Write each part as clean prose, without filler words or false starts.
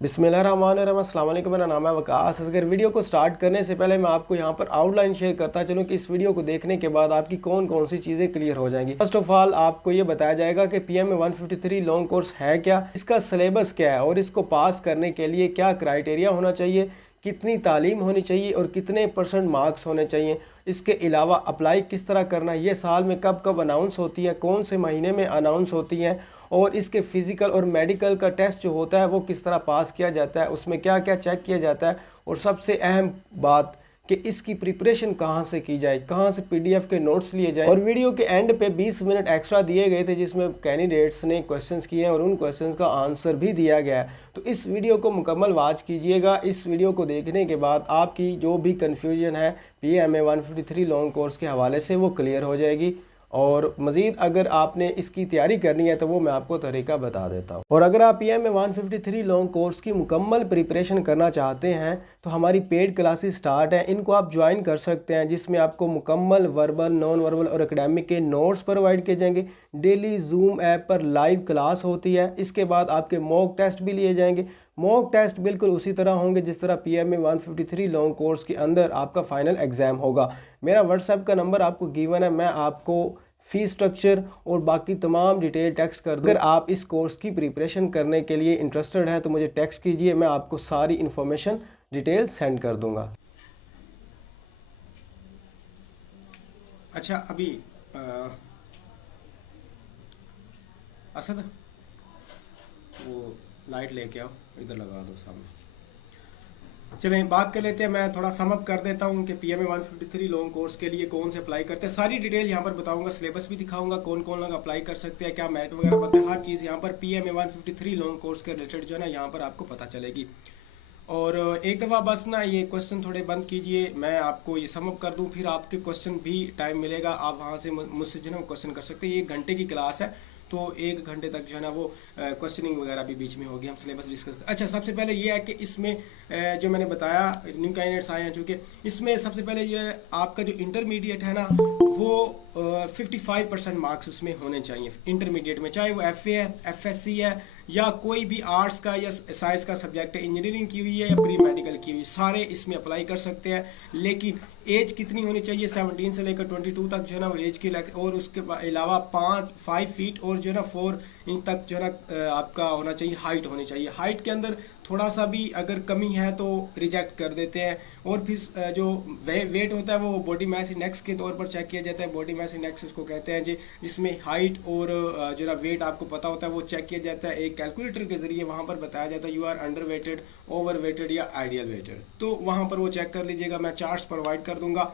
बिस्मिल्लाहिर्रहमानिर्रहीम, अस्सलाम वालेकुम। मेरा नाम है वकास। अगर वीडियो को स्टार्ट करने से पहले मैं आपको यहाँ पर आउटलाइन शेयर करता चलूँ कि इस वीडियो को देखने के बाद आपकी कौन कौन सी चीज़ें क्लियर हो जाएंगी। फर्स्ट ऑफ ऑल आपको ये बताया जाएगा कि PMA 153 लॉन्ग कोर्स है क्या, इसका सिलेबस क्या है और इसको पास करने के लिए क्या क्राइटेरिया होना चाहिए, कितनी तालीम होनी चाहिए और कितने % मार्क्स होने चाहिए। इसके अलावा अप्लाई किस तरह करना है, ये साल में कब कब अनाउंस होती है, कौन से महीने में अनाउंस होती हैं और इसके फिज़िकल और मेडिकल का टेस्ट जो होता है वो किस तरह पास किया जाता है, उसमें क्या क्या चेक किया जाता है और सबसे अहम बात कि इसकी प्रिपरेशन कहाँ से की जाए, कहाँ से PDF के नोट्स लिए जाए। और वीडियो के एंड पे 20 मिनट एक्स्ट्रा दिए गए थे जिसमें कैंडिडेट्स ने क्वेश्चंस किए हैं और उन क्वेश्चंस का आंसर भी दिया गया है। तो इस वीडियो को मुकम्मल वॉच कीजिएगा। इस वीडियो को देखने के बाद आपकी जो भी कन्फ्यूजन है PMA 153 लॉन्ग कोर्स के हवाले से वो क्लियर हो जाएगी। और मज़ीद अगर आपने इसकी तैयारी करनी है तो वो मैं आपको तरीका बता देता हूँ। और अगर आप PMA 153 लॉन्ग कोर्स की मुकम्मल प्रिपरेशन करना चाहते हैं तो हमारी पेड क्लासेस स्टार्ट हैं, इनको आप ज्वाइन कर सकते हैं, जिसमें आपको मुकम्मल वर्बल, नॉन वर्बल और एकेडमिक के नोट्स प्रोवाइड किए जाएंगे। डेली जूम ऐप पर लाइव क्लास होती है। इसके बाद आपके मॉक टेस्ट भी लिए जाएंगे। मॉक टेस्ट बिल्कुल उसी तरह होंगे जिस तरह PMA 153 लॉन्ग कोर्स के अंदर आपका फाइनल एग्ज़ाम होगा। मेरा व्हाट्सएप का नंबर आपको गिवन है, मैं आपको फीस स्ट्रक्चर और बाकी तमाम डिटेल टेक्स्ट कर दूँ। अगर आप इस कोर्स की प्रिपरेशन करने के लिए इंटरेस्टेड हैं तो मुझे टेक्स्ट कीजिए, मैं आपको सारी इन्फॉर्मेशन डिटेल सेंड कर दूँगा। अच्छा अभी असद वो लाइट लेके आओ, इधर लगा दो सामने। चलें बात कर लेते हैं। मैं थोड़ा समअप कर देता हूँ कि PMA 153 लॉन्ग कोर्स के लिए कौन से अप्लाई करते हैं। सारी डिटेल यहाँ पर बताऊंगा, सिलेबस भी दिखाऊंगा, कौन कौन लोग अप्लाई कर सकते हैं, क्या मेरिट वगैरह बनते हैं, हर चीज़ यहाँ पर PMA 153 लॉन्ग कोर्स के रिलेटेड जो है ना यहाँ पर आपको पता चलेगी। और एक दफ़ा बस ना ये क्वेश्चन थोड़े बंद कीजिए, मैं आपको ये समअप कर दूं, फिर आपके क्वेश्चन भी टाइम मिलेगा, आप वहाँ से मुझसे जो है ना क्वेश्चन कर सकते हैं। ये 1 घंटे की क्लास है तो 1 घंटे तक जो है ना वो क्वेश्चनिंग वगैरह भी बीच में होगी, हम सिलेबस डिस्कस। अच्छा सबसे पहले ये है कि इसमें जो मैंने बताया न्यू कैंडिडेट्स आए हैं चूँकि, इसमें सबसे पहले ये आपका जो इंटरमीडिएट है ना वो 55% मार्क्स उसमें होने चाहिए इंटरमीडिएट में, चाहे वो FA है, FSC है या कोई भी आर्ट्स का या साइंस का सब्जेक्ट है, इंजीनियरिंग की हुई है या प्री मेडिकल की हुई, सारे इसमें अप्लाई कर सकते हैं। लेकिन एज कितनी होनी चाहिए, 17 से लेकर 22 तक जो है ना वो एज के, और उसके अलावा 5 फीट और जो है ना 4 इंच तक जो है ना आपका होना चाहिए, हाइट होनी चाहिए। हाइट के अंदर थोड़ा सा भी अगर कमी है तो रिजेक्ट कर देते हैं। और फिर जो वेट होता है वो बॉडी मास इंडेक्स के तौर पर चेक किया जाता है। बॉडी मास इंडेक्स उसको कहते हैं जी, जिसमें हाइट और जो ना वेट आपको पता होता है वो चेक किया जाता है एक कैलकुलेटर के जरिए। वहाँ पर बताया जाता है you are under weighted, over weighted या आइडियल वेटेड, तो वहाँ पर वो चेक कर लीजिएगा, मैं चार्ट्स प्रोवाइड कर दूंगा।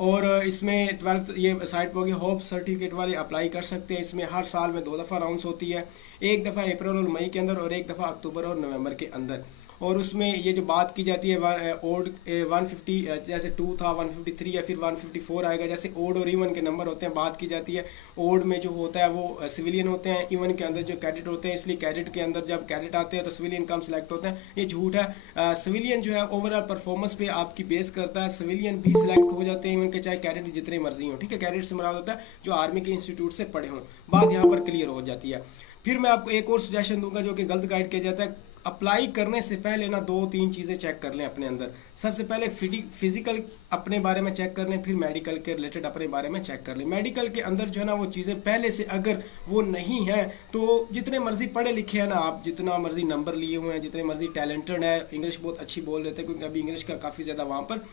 और इसमें 12th ये साइट पर होप सर्टिफिकेट वाले अप्लाई कर सकते हैं। इसमें हर साल में 2 दफ़ा अनाउंस होती है, एक दफ़ा अप्रैल और मई के अंदर और एक दफ़ा अक्टूबर और नवंबर के अंदर। और उसमें ये जो बात की जाती है ओड 150 जैसे 2 था, 153 या फिर 154 आएगा, जैसे ओड और इवन के नंबर होते हैं। बात की जाती है ओड में जो होता है वो सिविलियन होते हैं, इवन के अंदर जो कैडेट होते हैं, इसलिए कैडेट के अंदर जब कैडेट आते हैं तो सिविलियन कम सिलेक्ट होते हैं। ये झूठ है। सिविलियन जो है ओवरऑल परफॉर्मेंस पे आपकी बेस करता है, सिविलियन भी सिलेक्ट हो जाते हैं इवन के, चाहे कैडेट जितने मर्जी हो। ठीक है, कैडेट से मुराद होता है जो आर्मी के इंस्टीट्यूट से पढ़े हों। बात यहाँ पर क्लियर हो जाती है। फिर मैं आपको एक और सजेशन दूंगा जो कि गलत गाइड किया जाता है, अप्लाई करने से पहले ना 2-3 चीज़ें चेक कर लें अपने अंदर। सबसे पहले फिजिकल अपने बारे में चेक कर लें, फिर मेडिकल के रिलेटेड अपने बारे में चेक कर लें। मेडिकल के अंदर जो है ना वो चीज़ें पहले से अगर वो नहीं है तो जितने मर्जी पढ़े लिखे हैं ना आप, जितना मर्जी नंबर लिए हुए हैं, जितने मर्जी टैलेंटेड है, इंग्लिश बहुत अच्छी बोल लेते हैं, क्योंकि अभी इंग्लिश का काफ़ी ज़्यादा वहाँ पर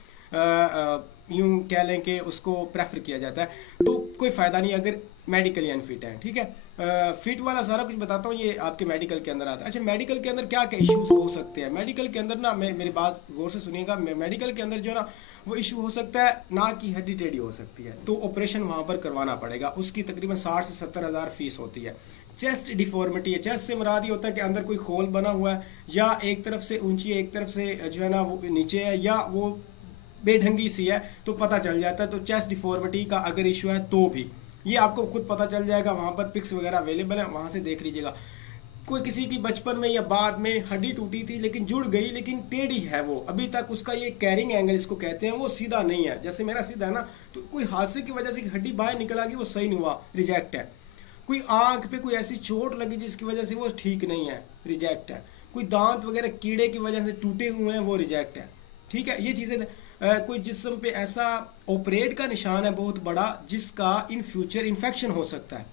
यूँ कह लें कि उसको प्रेफर किया जाता है, तो कोई फ़ायदा नहीं अगर मेडिकली अनफिट है। ठीक है, फिट वाला सारा कुछ बताता हूँ, ये आपके मेडिकल के अंदर आता है। अच्छा मेडिकल के अंदर क्या क्या इश्यूज हो सकते हैं। मेडिकल के अंदर ना मेरी बात गौर से सुनिएगा, मेडिकल के अंदर जो है ना वो इशू हो सकता है ना कि हड्डी टेढ़ी हो सकती है, तो ऑपरेशन वहाँ पर करवाना पड़ेगा। उसकी तकरीबन 60 से 70 हज़ार फीस होती है। चेस्ट डिफॉर्मिटी है, चेस्ट से मुराद ये होता है कि अंदर कोई खोल बना हुआ है, या एक तरफ से ऊंची है एक तरफ से जो है ना वो नीचे है, या वो बेढंगी सी है, तो पता चल जाता है। तो चेस्ट डिफॉर्मिटी का अगर इशू है तो भी ये आपको खुद पता चल जाएगा, वहाँ पर पिक्स वगैरह अवेलेबल है, वहाँ से देख लीजिएगा। कोई किसी की बचपन में या बाद में हड्डी टूटी थी लेकिन जुड़ गई, लेकिन टेढ़ी है वो, अभी तक उसका ये कैरिंग एंगल इसको कहते हैं वो सीधा नहीं है, जैसे मेरा सीधा है ना, तो कोई हादसे की वजह से हड्डी बाहर निकल आ गई, वो सही नहीं हुआ, रिजेक्ट है। कोई आंख पे कोई ऐसी चोट लगी जिसकी वजह से वो ठीक नहीं है, रिजेक्ट है। कोई दांत वगैरह कीड़े की वजह से टूटे हुए हैं वो रिजेक्ट है। ठीक है, ये चीज़ें कोई जिस्म पे ऐसा ऑपरेट का निशान है बहुत बड़ा जिसका इन फ्यूचर इन्फेक्शन हो सकता है,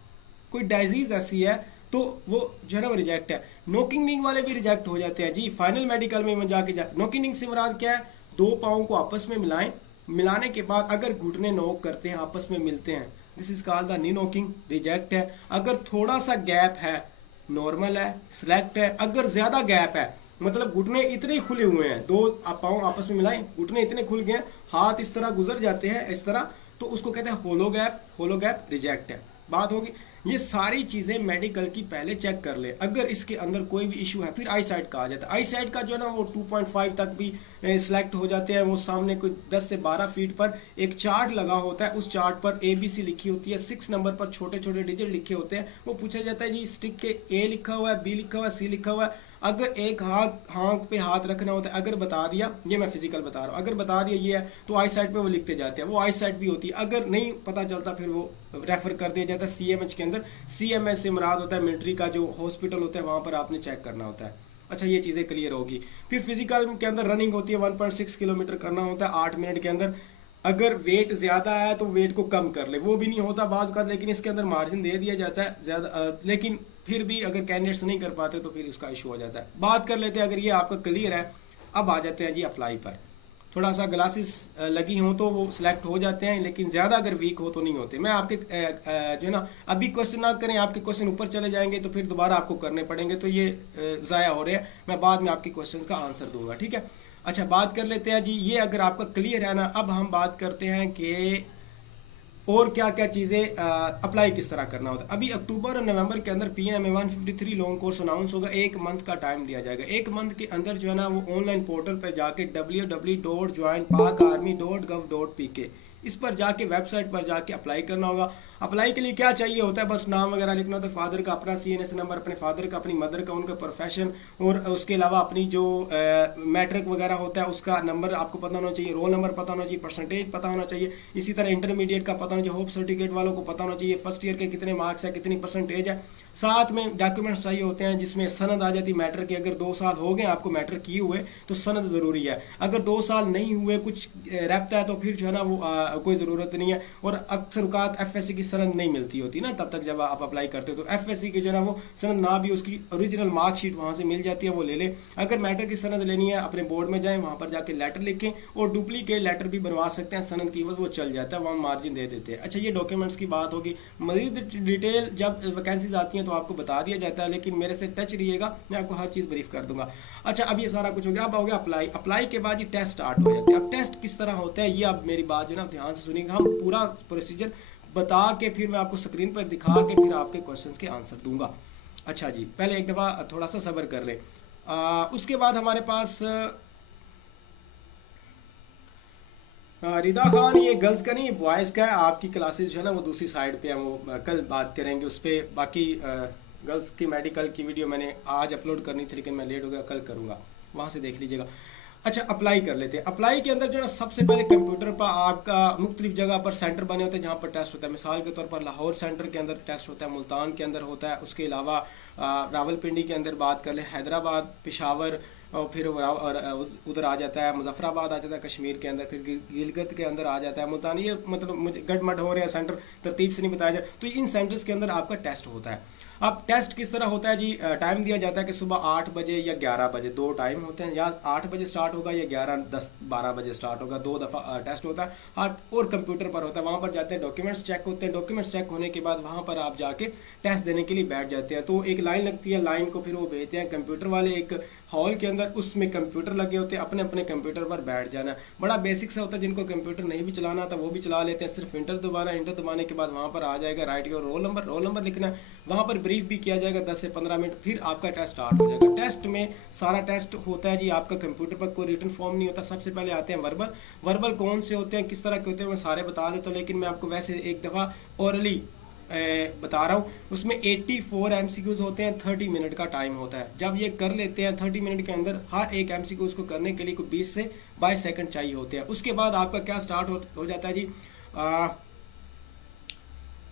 कोई डाइजीज ऐसी है तो वो जो है ना वो रिजेक्ट है। नोकिंग निंग वाले भी रिजेक्ट हो जाते हैं जी। फाइनल मेडिकल में जाके नोकिंग निंग से मुराद क्या है, दो पाँव को आपस में मिलाएं, मिलाने के बाद अगर घुटने नोक करते हैं आपस में मिलते हैं, this is called the knee knocking, reject है। अगर थोड़ा सा गैप है नॉर्मल है, सिलेक्ट है। अगर ज्यादा गैप है मतलब घुटने इतने खुले हुए हैं, दो पाँव आपस में मिलाएं, घुटने इतने खुल गए हैं, हाथ इस तरह गुजर जाते हैं इस तरह, तो उसको कहते हैं होलो गैप, होलो गैप रिजेक्ट है। बात होगी, ये सारी चीजें मेडिकल की पहले चेक कर ले। अगर इसके अंदर कोई भी इशू है फिर आई साइड का आ जाता है। आई साइड का जो है ना वो 2.5 तक भी सिलेक्ट हो जाते हैं। वो सामने कोई 10 से 12 फीट पर एक चार्ट लगा होता है, उस चार्ट पर ABC लिखी होती है, 6 नंबर पर छोटे छोटे डिजिट लिखे होते हैं। वो पूछा जाता है जी स्टिक के A लिखा हुआ है, B लिखा हुआ है, C लिखा हुआ है। अगर एक हाथ पे हाथ रखना होता है, अगर बता दिया, ये मैं फिजिकल बता रहा हूँ, अगर बता दिया ये है तो आई साइड पे वो लिखते जाते हैं, वो आई साइड भी होती है। अगर नहीं पता चलता फिर वो रेफर कर दिया जाता है CMH के अंदर। CMH से मुराद होता है मिलिट्री का जो हॉस्पिटल होता है, वहां पर आपने चेक करना होता है। अच्छा, ये चीज़ें क्लियर होगी। फिर फिजिकल के अंदर रनिंग होती है, 1.6 किलोमीटर करना होता है 8 मिनट के अंदर। अगर वेट ज़्यादा है तो वेट को कम कर ले, वो भी नहीं होता बाज़ का, लेकिन इसके अंदर मार्जिन दे दिया जाता है ज़्यादा, लेकिन फिर भी अगर कैंडिडेट्स नहीं कर पाते तो फिर उसका इशू हो जाता है। बात कर लेते हैं, अगर ये आपका क्लियर है, अब आ जाते हैं जी अप्लाई पर। थोड़ा सा ग्लासेस लगी हों तो वो सिलेक्ट हो जाते हैं, लेकिन ज़्यादा अगर वीक हो तो नहीं होते। मैं आपके जो है ना अभी क्वेश्चन ना करें, आपके क्वेश्चन ऊपर चले जाएंगे तो फिर दोबारा आपको करने पड़ेंगे, तो ये ज़ाया हो रहे हैं। मैं बाद में आपके क्वेश्चन का आंसर दूंगा, ठीक है। अच्छा, बात कर लेते हैं जी, ये अगर आपका क्लियर है ना, अब हम बात करते हैं कि और क्या क्या चीज़ें अप्लाई किस तरह करना होता है। अभी अक्टूबर और नवंबर के अंदर PMA 153 लॉन्ग कोर्स अनाउंस होगा। 1 मंथ का टाइम दिया जाएगा। 1 मंथ के अंदर जो है ना वो ऑनलाइन पोर्टल पर जाके www.joinpakarmy.gov.pk इस पर जाके वेबसाइट पर जाके अप्लाई करना होगा। अप्लाई के लिए क्या चाहिए होता है, बस नाम वगैरह लिखना होता है, फादर का अपना CNS नंबर, अपने फादर का, अपनी मदर का, उनका प्रोफेशन, और उसके अलावा अपनी जो मैट्रिक वगैरह होता है उसका नंबर आपको पता होना चाहिए, रोल नंबर पता होना चाहिए, परसेंटेज पता होना चाहिए। इसी तरह इंटरमीडिएट का पता होना चाहिए, होप सर्टिफिकेट वालों को पता होना चाहिए फर्स्ट ईयर के कितने मार्क्स है, कितनी परसेंटेज है। साथ में डॉक्यूमेंट्स चाहिए होते हैं जिसमें सनद आ जाती है मैटर की। अगर 2 साल हो गए आपको मैटर किए हुए तो सनद ज़रूरी है। अगर 2 साल नहीं हुए, कुछ रखता है, तो फिर जो है ना वो कोई ज़रूरत नहीं है। और अक्सर औकात FSC की सनद नहीं मिलती होती ना तब तक जब आप अप्लाई करते हो, तो FSC की जो है ना वो सनद ना भी, उसकी ओरिजिनल मार्कशीट वहाँ से मिल जाती है, वो ले ले। अगर मैटर की सनद लेनी है अपने बोर्ड में जाएँ, वहाँ पर जाके लेटर लिखें, और डुप्लीकेट लेटर भी बनवा सकते हैं, सनद की वो चल जाता है, वहाँ मार्जिन दे देते हैं। अच्छा, ये डॉक्यूमेंट्स की बात होगी। मज़ीद डिटेल जब वैकेंसीज आती हैं तो आपको बता दिया जाता है, लेकिन मेरे से टच रहिएगा, मैं आपको हर चीज़ ब्रीफ कर दूंगा। अच्छा, अब ये सारा कुछ हो गया। अब हो गया अप्लाई। अप्लाई के बाद ये टेस्ट स्टार्ट हो जाते हैं। अब टेस्ट किस तरह होते हैं, ये अब मेरी बात जो है ना ध्यान से सुनिएगा। हम पूरा प्रोसीजर बता के फिर मैं आपको स्क्रीन पर दिखा के फिर आपके क्वेश्चन के आंसर दूंगा। अच्छा जी, पहले एक दफ़ा थोड़ा सा सब्र कर ले। उसके बाद हमारे पास रिदा खान, ये गर्ल्स का नहीं, बॉयज़ का है। आपकी क्लासेस जो है ना वो दूसरी साइड पे हैं, वो कल बात करेंगे उस पर। बाकी गर्ल्स की मेडिकल की वीडियो मैंने आज अपलोड करनी थी, लेकिन मैं लेट हो गया, कल करूँगा, वहाँ से देख लीजिएगा। अच्छा, अप्लाई कर लेते हैं। अप्लाई के अंदर जो है ना सबसे पहले कंप्यूटर पर आपका मुख्तलिफ जगह पर सेंटर बने होते हैं जहाँ पर टेस्ट होता है। मिसाल के तौर पर लाहौर सेंटर के अंदर टेस्ट होता है, मुल्तान के अंदर होता है, उसके अलावा रावलपिंडी के अंदर बात कर ले, हैदराबाद, पेशावर, और फिर उधर आ जाता है, मुजफ्फराबाद आ जाता है कश्मीर के अंदर, फिर गिलगित के अंदर आ जाता है, मुल्तान। ये मतलब मुझे गड़मड़ हो रहे हैं, सेंटर तरतीब से नहीं बताया जाए। तो इन सेंटर्स के अंदर आपका टेस्ट होता है। अब टेस्ट किस तरह होता है जी, टाइम दिया जाता है कि सुबह 8 बजे या 11 बजे, 2 टाइम होते हैं, या 8 बजे स्टार्ट होगा या 11, 10, 12 बजे स्टार्ट होगा। 2 दफ़ा टेस्ट होता है। और कंप्यूटर पर होता है, वहाँ पर जाते हैं, डॉक्यूमेंट्स चेक होते हैं। डॉक्यूमेंट्स चेक होने के बाद वहाँ पर आप जाके टेस्ट देने के लिए बैठ जाते हैं। तो एक लाइन लगती है, लाइन को फिर वो भेजते हैं कंप्यूटर वाले एक हॉल के अंदर, उसमें कंप्यूटर लगे होते हैं, अपने अपने कंप्यूटर पर बैठ जाना। बड़ा बेसिक सा होता है, जिनको कंप्यूटर नहीं भी चलाना था वो भी चला लेते हैं। सिर्फ इंटर दबाना, इंटर दबाने के बाद वहाँ पर आ जाएगा right your roll number, roll number लिखना है, वहाँ पर ब्रीफ भी किया जाएगा 10 से 15 मिनट, फिर आपका टेस्ट स्टार्ट हो जाएगा। टेस्ट में सारा टेस्ट होता है जी आपका कंप्यूटर पर, कोई रिटन फॉर्म नहीं होता। सबसे पहले आते हैं वर्बल। वर्बल कौन से होते हैं, किस तरह के होते हैं, मैं सारे बता देता हूँ, लेकिन मैं आपको वैसे एक दफ़ा ओरली बता रहा हूँ। उसमें 84 MCQs होते हैं, 30 मिनट का टाइम होता है। जब ये कर लेते हैं 30 मिनट के अंदर, हर एक MCQs को करने के लिए कोई 20 से 22 सेकंड चाहिए होते हैं। उसके बाद आपका क्या स्टार्ट हो जाता है जी,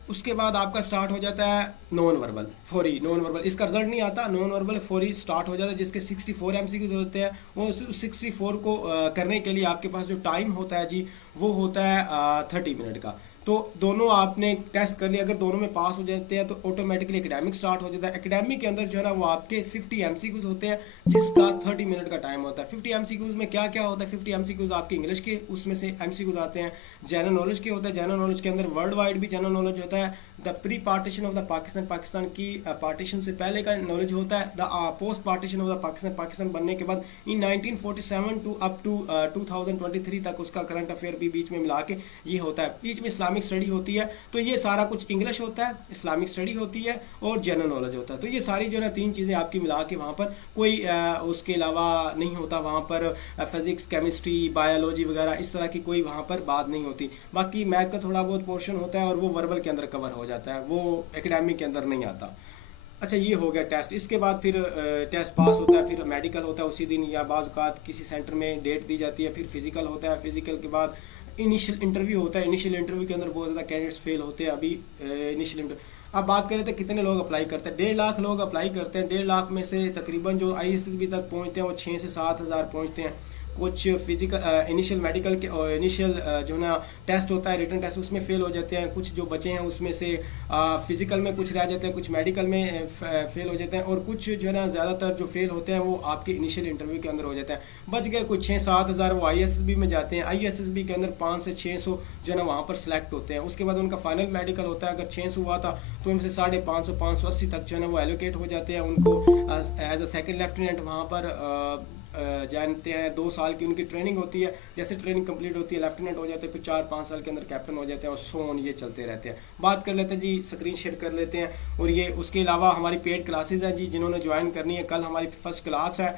उसके बाद आपका स्टार्ट हो जाता है नॉन वर्बल फौरी। नॉन वर्बल इसका रिजल्ट नहीं आता, नॉन वर्बल फौरी स्टार्ट हो जाता है, जिसके 64 MCQs होते हैं। वो उस 64 को करने के लिए आपके पास जो टाइम होता है जी वो होता है 30 मिनट का। तो दोनों आपने टेस्ट कर लिया, अगर दोनों में पास हो जाते हैं तो ऑटोमेटिकली एकेडमिक स्टार्ट हो जाता है। एकेडमिक के अंदर जो है ना वो आपके 50 MCQs होते हैं, जिसका 30 मिनट का टाइम होता है। 50 MCQs में क्या क्या होता है? 50 MCQs आपके इंग्लिश के उसमें से MCQs आते हैं, जनरल नॉलेज के होते हैं। जनरल नॉलेज के अंदर वर्ल्ड वाइड भी जनरल नॉलेज होता है। The pre partition of the Pakistan, Pakistan की पार्टीशन से पहले का नॉलेज होता है। The post partition of the Pakistan, Pakistan बनने के बाद इन 1947 टू अप टू 2023 तक उसका करंट अफेयर भी बीच में मिला के ये होता है। बीच में इस्लामिक स्टडी होती है। तो ये सारा कुछ इंग्लिश होता है, इस्लामिक स्टडी होती है और जनरल नॉलेज होता है। तो ये सारी जो है 3 चीज़ें आपकी मिला के वहाँ पर कोई उसके अलावा नहीं होता। वहाँ पर फिजिक्स, केमिस्ट्री, बायोलॉजी वगैरह इस तरह की कोई वहाँ पर बात नहीं होती। बाकी मैथ का थोड़ा बहुत पोर्शन होता है और वो वर्बल के अंदर कवर हो जाता है, वो एकेडमिक के अंदर नहीं आता। अच्छा, ये हो गया टेस्ट। इसके बाद फिर टेस्ट पास होता है, फिर मेडिकल होता है उसी दिन या बाज़ औक़ात किसी सेंटर में डेट दी जाती है। फिर फिजिकल होता है, फिजिकल के बाद इनिशियल इंटरव्यू होता है। इनिशियल इंटरव्यू के अंदर बहुत ज़्यादा कैंडिडेट्स फेल होते हैं अभी इनिशियल इंटरव्यू। अब बात करें तो कितने लोग अप्लाई करते हैं? 1.5 लाख लोग अप्लाई करते हैं। 1.5 लाख में से तकरीबन जो ISSB तक पहुँचते हैं वो 6 से 7 हज़ार पहुँचते हैं। कुछ फिजिकल इनिशियल मेडिकल के इनिशियल जो ना टेस्ट होता है, रिटन टेस्ट, उसमें फेल हो जाते हैं। कुछ जो बचे हैं उसमें से फिजिकल में कुछ रह जाते हैं, कुछ मेडिकल में फेल हो जाते हैं, और कुछ जो है ना ज़्यादातर जो फेल होते हैं वो आपके इनिशियल इंटरव्यू के अंदर हो जाते हैं। बच गए कुछ 6-7 हज़ार वो ISSB में जाते हैं। ISSB के अंदर 500 से 600 जो है ना वहाँ पर सिलेक्ट होते हैं। उसके बाद उनका फाइनल मेडिकल होता है। अगर 600 हुआ था तो उनसे 550, 580 तक जो है ना वो एलोकेट हो जाते हैं। उनको एज अ सेकेंड लेफ्टिनेंट वहाँ पर जानते हैं। 2 साल की उनकी ट्रेनिंग होती है। जैसे ट्रेनिंग कंप्लीट होती है लेफ्टिनेंट हो जाते हैं, फिर 4-5 साल के अंदर कैप्टन हो जाते हैं, और सोन ये चलते रहते हैं। बात कर लेते हैं जी, स्क्रीन शेयर कर लेते हैं। और ये उसके अलावा हमारी पेड क्लासेस हैं जी, जिन्होंने ज्वाइन करनी है। कल हमारी फर्स्ट क्लास है,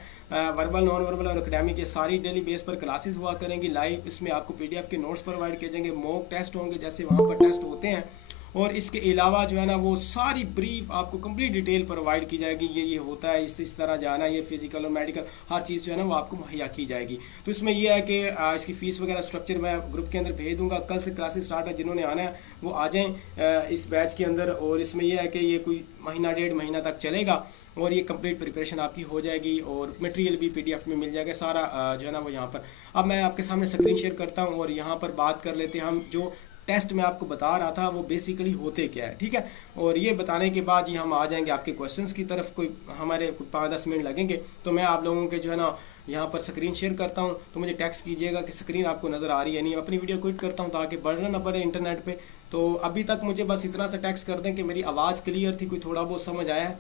वर्बल, नॉन वर्बल और एकेडमिक, ये सारी डेली बेस पर क्लासेस हुआ करेंगी लाइव। इसमें आपको PDF के नोट्स प्रोवाइड किए जाएंगे, मॉक टेस्ट होंगे जैसे वहाँ पर टेस्ट होते हैं, और इसके अलावा जो है ना वो सारी ब्रीफ आपको कंप्लीट डिटेल प्रोवाइड की जाएगी। ये होता है, इस तरह जाना, ये फिजिकल और मेडिकल हर चीज़ जो है ना वो आपको मुहैया की जाएगी। तो इसमें यह है कि इसकी फ़ीस वगैरह स्ट्रक्चर मैं ग्रुप के अंदर भेज दूंगा। कल से क्लासेस स्टार्ट है, जिन्होंने आना है वो आ जाएँ इस बैच के अंदर। और इसमें यह है कि ये कोई महीना 1.5 महीना तक चलेगा और ये कंप्लीट प्रिपरेशन आपकी हो जाएगी, और मटेरियल भी PDF में मिल जाएगा सारा जो है ना वो यहाँ पर। अब मैं आपके सामने स्क्रीन शेयर करता हूँ और यहाँ पर बात कर लेते हैं हम जो टेस्ट में आपको बता रहा था वो बेसिकली होते क्या है, ठीक है। और ये बताने के बाद ही हम आ जाएंगे आपके क्वेश्चंस की तरफ। कोई हमारे 5-10 मिनट लगेंगे। तो मैं आप लोगों के जो है ना यहाँ पर स्क्रीन शेयर करता हूँ, तो मुझे टेक्स्ट कीजिएगा कि स्क्रीन आपको नज़र आ रही है नहीं। अपनी वीडियो क्विट करता हूँ ताकि बढ़ना ना पड़े इंटरनेट पे। तो अभी तक मुझे बस इतना सा टेक्स्ट कर दें कि मेरी आवाज़ क्लियर थी, कोई थोड़ा बहुत समझ आया है।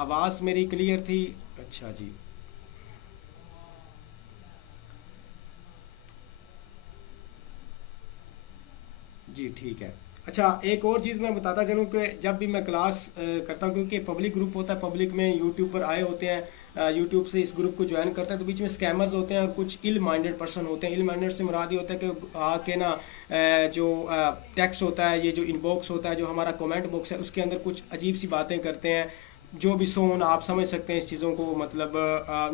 आवाज़ मेरी क्लियर थी? अच्छा जी, जी ठीक है। अच्छा, एक और चीज़ मैं बताता चलूँ कि जब भी मैं क्लास करता हूँ, क्योंकि पब्लिक ग्रुप होता है, पब्लिक में यूट्यूब पर आए होते हैं, यूट्यूब से इस ग्रुप को ज्वाइन करता है, तो बीच में स्कैमर्स होते हैं और कुछ इल माइंडेड पर्सन होते हैं। इल माइंडेड से मुराद ये होता है कि आके ना जो टेक्स्ट होता है, ये जो इनबॉक्स होता है, जो हमारा कमेंट बॉक्स है, उसके अंदर कुछ अजीब सी बातें करते हैं, जो भी सोन आप समझ सकते हैं इस चीज़ों को, मतलब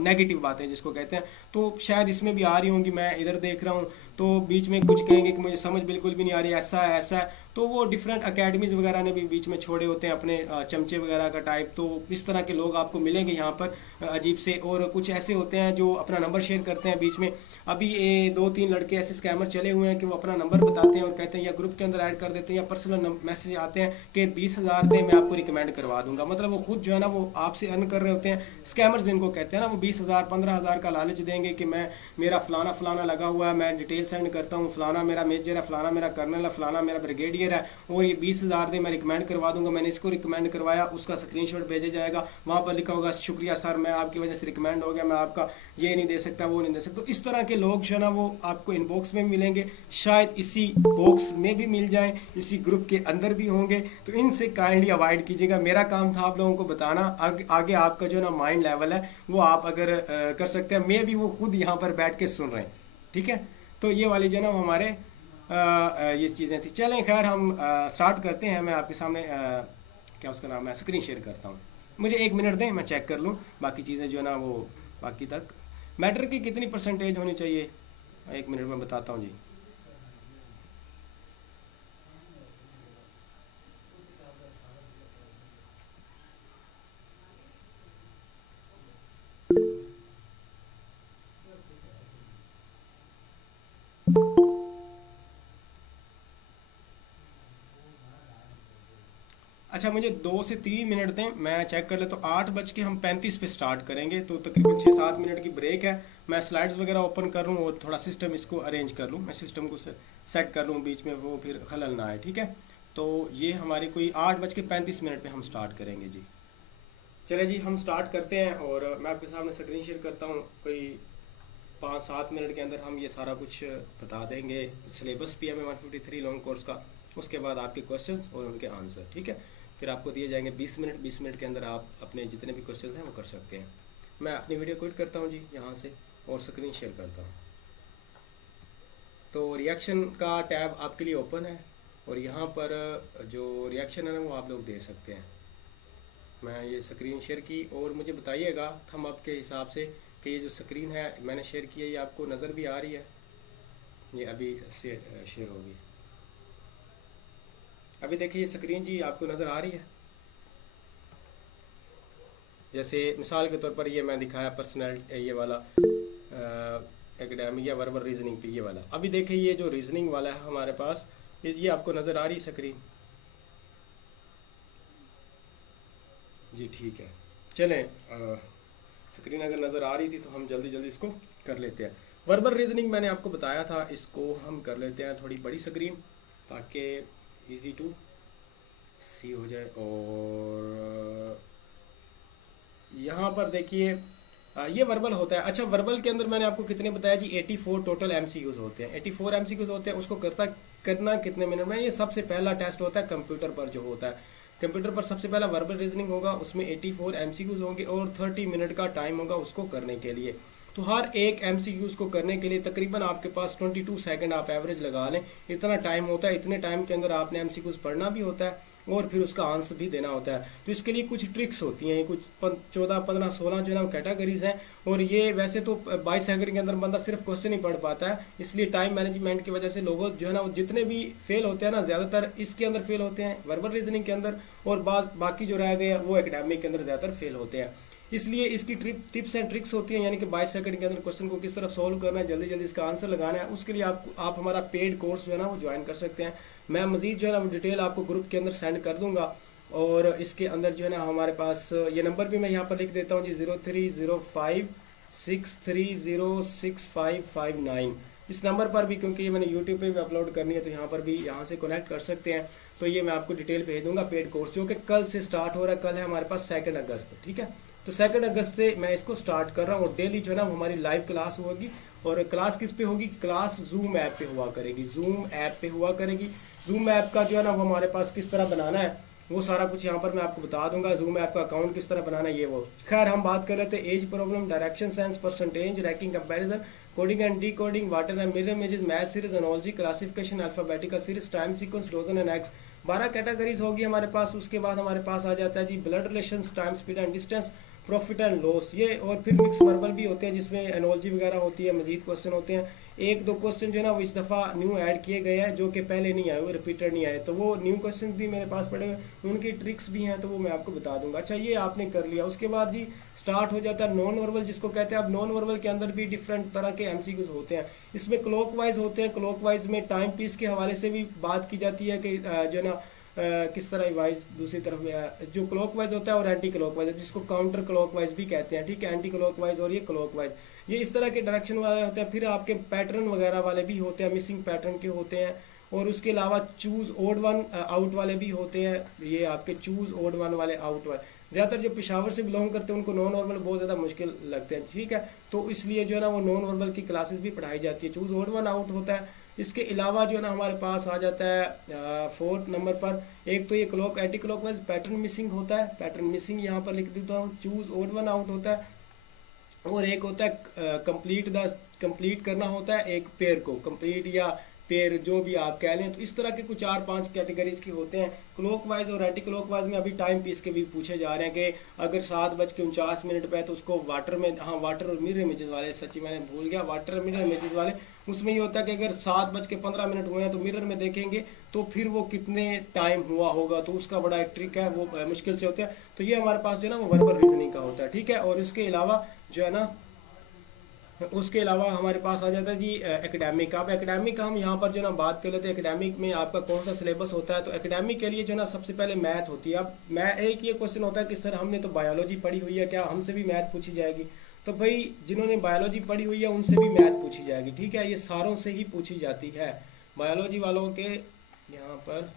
नेगेटिव बातें जिसको कहते हैं। तो शायद इसमें भी आ रही होंगी, मैं इधर देख रहा हूँ। तो बीच में कुछ कहेंगे कि मुझे समझ बिल्कुल भी नहीं आ रही, ऐसा है ऐसा है। तो वो डिफरेंट अकेडमीज़ वगैरह ने भी बीच में छोड़े होते हैं अपने चमचे वगैरह का टाइप। तो इस तरह के लोग आपको मिलेंगे यहाँ पर अजीब से। और कुछ ऐसे होते हैं जो अपना नंबर शेयर करते हैं बीच में। अभी ये 2-3 लड़के ऐसे स्कैमर चले हुए हैं कि वो अपना नंबर बताते हैं और कहते हैं या ग्रुप के अंदर ऐड कर देते हैं, या पर्सनल मैसेज आते हैं कि 20,000 दे, मैं आपको रिकमेंड करवा दूंगा। मतलब वो खुद जो है ना वो आपसे अर्न कर रहे होते हैं। स्कैमर्स जिनको कहते हैं ना, वो 20,000 15,000 का लालच देंगे कि मैं मेरा फलाना फलाना लगा हुआ है, मैं डिटेल सेंड करता हूँ, फलाना मेरा मेजर है, फलाना मेरा कर्नल है, फलाना मेरा ब्रिगेडियर है, और ये 20,000 दे, मैं रिकमेंड करवा दूंगा, मैंने इसको रिकमेंड करवाया। उसका स्क्रीनशॉट भेजा जाएगा, वहाँ पर लिखा होगा शुक्रिया सर, मैं आपकी वजह से रिकमेंड हो गया, मैं आपका ये नहीं दे सकता, वो नहीं दे सकता। तो इस तरह के लोग जो है ना वो आपको इनबॉक्स में मिलेंगे, शायद इसी बॉक्स में भी मिल जाएं, इसी ग्रुप के अंदर भी होंगे। तो इनसे काइंडली अवॉइड कीजिएगा। मेरा काम था आप लोगों को बताना, आगे आपका जो है ना माइंड लेवल है वो आप अगर कर सकते हैं, मैं भी वो खुद यहाँ पर बैठ के सुन रहे हैं, ठीक है। तो ये वाली जो है ना वो हमारे ये चीज़ें थी। चलें खैर, हम स्टार्ट करते हैं। मैं आपके सामने क्या उसका नाम है, स्क्रीन शेयर करता हूँ। मुझे 1 मिनट दें, मैं चेक कर लूँ, बाकी चीज़ें जो है ना वो बाकी तक मैटर की कितनी परसेंटेज होनी चाहिए, 1 मिनट में बताता हूँ जी। अच्छा मुझे 2 से 3 मिनट दें, मैं चेक कर ले। तो 8:35 पे स्टार्ट करेंगे, तो तकरीबन 6-7 मिनट की ब्रेक है। मैं स्लाइड्स वगैरह ओपन कर लूँ और थोड़ा सिस्टम इसको अरेंज कर लूँ, मैं सिस्टम को सेट कर लूँ बीच में, वो फिर खलल ना आए, ठीक है। तो ये हमारी कोई 8:35 पे हम स्टार्ट करेंगे जी। चले जी हम स्टार्ट करते हैं, और मैं आपके सामने स्क्रीन शेयर करता हूँ। कोई 5-7 मिनट के अंदर हम ये सारा कुछ बता देंगे, सिलेबस PMA 153 लॉन्ग कोर्स का। उसके बाद आपके क्वेश्चंस और उनके आंसर, ठीक है। फिर आपको दिए जाएंगे 20 मिनट, 20 मिनट के अंदर आप अपने जितने भी क्वेश्चंस हैं वो कर सकते हैं। मैं अपनी वीडियो क्विट करता हूँ जी यहाँ से, और स्क्रीन शेयर करता हूँ। तो रिएक्शन का टैब आपके लिए ओपन है, और यहाँ पर जो रिएक्शन है ना वो आप लोग दे सकते हैं। मैं ये स्क्रीन शेयर की, और मुझे बताइएगा थंब अप के हिसाब से कि ये जो स्क्रीन है मैंने शेयर की है ये आपको नज़र भी आ रही है। ये अभी शेयर होगी। अभी देखिए ये स्क्रीन जी आपको नज़र आ रही है। जैसे मिसाल के तौर पर ये मैं दिखाया पर्सनल, ये वाला एकेडमिक या वर्बल रीजनिंग पे ये वाला। अभी देखिए ये जो रीजनिंग वाला है हमारे पास, ये आपको नज़र आ रही स्क्रीन जी, ठीक है। चलें, स्क्रीन अगर नज़र आ रही थी तो हम जल्दी जल्दी इसको कर लेते हैं। वर्बल रीजनिंग मैंने आपको बताया था, इसको हम कर लेते हैं थोड़ी बड़ी स्क्रीन, ताकि इजी टू सी हो जाए। और यहाँ पर देखिए ये वर्बल होता है। अच्छा वर्बल के अंदर मैंने आपको कितने बताया जी, 84 टोटल MCQs होते हैं। 84 MCQs होते हैं, उसको करना कितने मिनट में। ये सबसे पहला टेस्ट होता है कंप्यूटर पर जो होता है। कंप्यूटर पर सबसे पहला वर्बल रीजनिंग होगा, उसमें 84 MCQs होंगे और 30 मिनट का टाइम होगा उसको करने के लिए। तो हर एक MCQs को करने के लिए तकरीबन आपके पास 22 सेकंड आप एवरेज लगा लें, इतना टाइम होता है। इतने टाइम के अंदर आपने MCQs पढ़ना भी होता है और फिर उसका आंसर भी देना होता है। तो इसके लिए कुछ ट्रिक्स होती हैं, कुछ 14, 15, 16 जो है ना कैटेगरीज हैं। और ये वैसे तो 22 सेकंड के अंदर बंदा सिर्फ क्वेश्चन ही पढ़ पाता है, इसलिए टाइम मैनेजमेंट की वजह से लोगों जो है ना वो जितने भी फेल होते हैं ना, ज़्यादातर इसके अंदर फेल होते हैं, वर्बल रीजनिंग के अंदर, और बाकी जो रह गए हैं वो एकेडमिक के अंदर ज़्यादातर फेल होते हैं। इसलिए इसकी टिप्स एंड ट्रिक्स होती हैं, यानी कि 22 सेकंड के अंदर क्वेश्चन को किस तरह सोल्व करना है, जल्दी जल्दी इसका आंसर लगाना है। उसके लिए आप हमारा पेड कोर्स जो है ना वो ज्वाइन कर सकते हैं। मैं मजीद जो है ना वो डिटेल आपको ग्रुप के अंदर सेंड कर दूंगा। और इसके अंदर जो है ना हमारे पास ये नंबर भी मैं यहाँ पर लिख देता हूँ जी, 030563065559। इस नंबर पर भी, क्योंकि ये मैंने यूट्यूब पे भी अपलोड करनी है, तो यहाँ पर भी यहाँ से कनेक्ट कर सकते हैं। तो ये मैं आपको डिटेल भेज दूंगा पेड कोर्स, जो कि कल से स्टार्ट हो रहा है। कल है हमारे पास 2 अगस्त, ठीक है। तो 2 अगस्त से मैं इसको स्टार्ट कर रहा हूँ, और डेली जो है ना वो हमारी लाइव क्लास होगी। और क्लास किस पे होगी, क्लास जूम ऐप पे हुआ करेगी, जूम ऐप पे हुआ करेगी। जूम ऐप का जो है ना वो हमारे पास किस तरह बनाना है वो सारा कुछ यहाँ पर मैं आपको बता दूंगा। जूम ऐप का अकाउंट किस तरह बनाना है ये वो। खैर हम बात कर रहे थे age problem, direction sense, percentage, ranking comparison, coding and decoding, water and mirror images, math series, analogy, classification, alphabetical series, time sequence, dozen and X, 12 categories होगी हमारे पास। उसके बाद हमारे पास आ जाता है जी blood relations, time, speed and distance, profit and loss, ये। और फिर मिक्स वर्बल भी होते हैं जिसमें एनोलॉजी वगैरह होती है, मजीद क्वेश्चन होते हैं। 1-2 क्वेश्चन जो है ना वो इस दफ़ा न्यू ऐड किए गए हैं, जो कि पहले नहीं आए हुए, रिपीटेड नहीं आए, तो वो न्यू क्वेश्चन भी मेरे पास पड़े हुए, उनकी ट्रिक्स भी हैं, तो वो मैं आपको बता दूंगा। अच्छा ये आपने कर लिया, उसके बाद जी स्टार्ट हो जाता है नॉन वर्बल, जिसको कहते हैं। अब नॉन वर्बल के अंदर भी डिफरेंट तरह के MCQs होते हैं। इसमें क्लॉकवाइज होते हैं, क्लॉकवाइज में टाइम पीस के हवाले से भी बात की जाती है कि जो है ना किस तरह वाइज दूसरी तरफ जो क्लॉकवाइज होता है और एंटी क्लॉकवाइज, जिसको काउंटर क्लॉकवाइज भी कहते हैं, ठीक है। एंटी क्लॉकवाइज और ये क्लॉकवाइज, ये इस तरह के डायरेक्शन वाले होते हैं। फिर आपके पैटर्न वगैरह वाले भी होते हैं, मिसिंग पैटर्न के होते हैं। और उसके अलावा चूज ओड वन आउट वाले भी होते हैं, ये आपके चूज ओड वन वाले आउट वाले। ज़्यादातर जो पेशावर से बिलोंग करते हैं उनको नॉन वर्बल बहुत ज़्यादा मुश्किल लगते हैं, ठीक है। तो इसलिए जो है ना वो नॉन वर्बल की क्लासेस भी पढ़ाई जाती है। चूज ओड वन आउट होता है। इसके अलावा जो है ना हमारे पास आ जाता है 4th नंबर पर, एक तो ये एंटी क्लॉकवाइज पैटर्न मिसिंग होता है, पैटर्न मिसिंग यहाँ पर लिख देता हूँ। चूज ओड वन आउट होता है, और एक होता है कंप्लीट करना होता है एक पेयर को, कंप्लीट या पेयर, जो भी आप कह लें। तो इस तरह के कुछ 4-5 कैटेगरीज के होते हैं। क्लॉकवाइज और एंटी क्लॉकवाइज में अभी टाइम पीस के भी पूछे जा रहे हैं कि अगर 7:49 पे है तो उसको वाटर में, हाँ वाटर और मिरर इमेजेस वाले, सच्ची मैंने भूल गया, वाटर और मिरर इमेजेस वाले, उसमें ये होता है कि अगर 7:15 हुए हैं तो मिरर में देखेंगे तो फिर वो कितने टाइम हुआ होगा, तो उसका बड़ा एक ट्रिक है, वो मुश्किल से होता है। तो ये हमारे पास जो है ना वो वर्बल रीजनिंग का होता है, ठीक है। और इसके अलावा जो है ना, उसके अलावा हमारे पास आ जाता है जी एकेडमिक। अब एकेडमिक का हम यहाँ पर जो ना बात कर लेते हैं, एकेडमिक में आपका कौन सा सिलेबस होता है। तो एकेडमिक के लिए जो ना सबसे पहले मैथ होती है। अब मैं एक ये क्वेश्चन होता है कि सर हमने तो बायोलॉजी पढ़ी हुई है, क्या हमसे भी मैथ पूछी जाएगी? तो भाई जिन्होंने बायोलॉजी पढ़ी हुई है उनसे भी मैथ पूछी जाएगी, ठीक है। ये सारों से ही पूछी जाती है। बायोलॉजी वालों के यहाँ पर,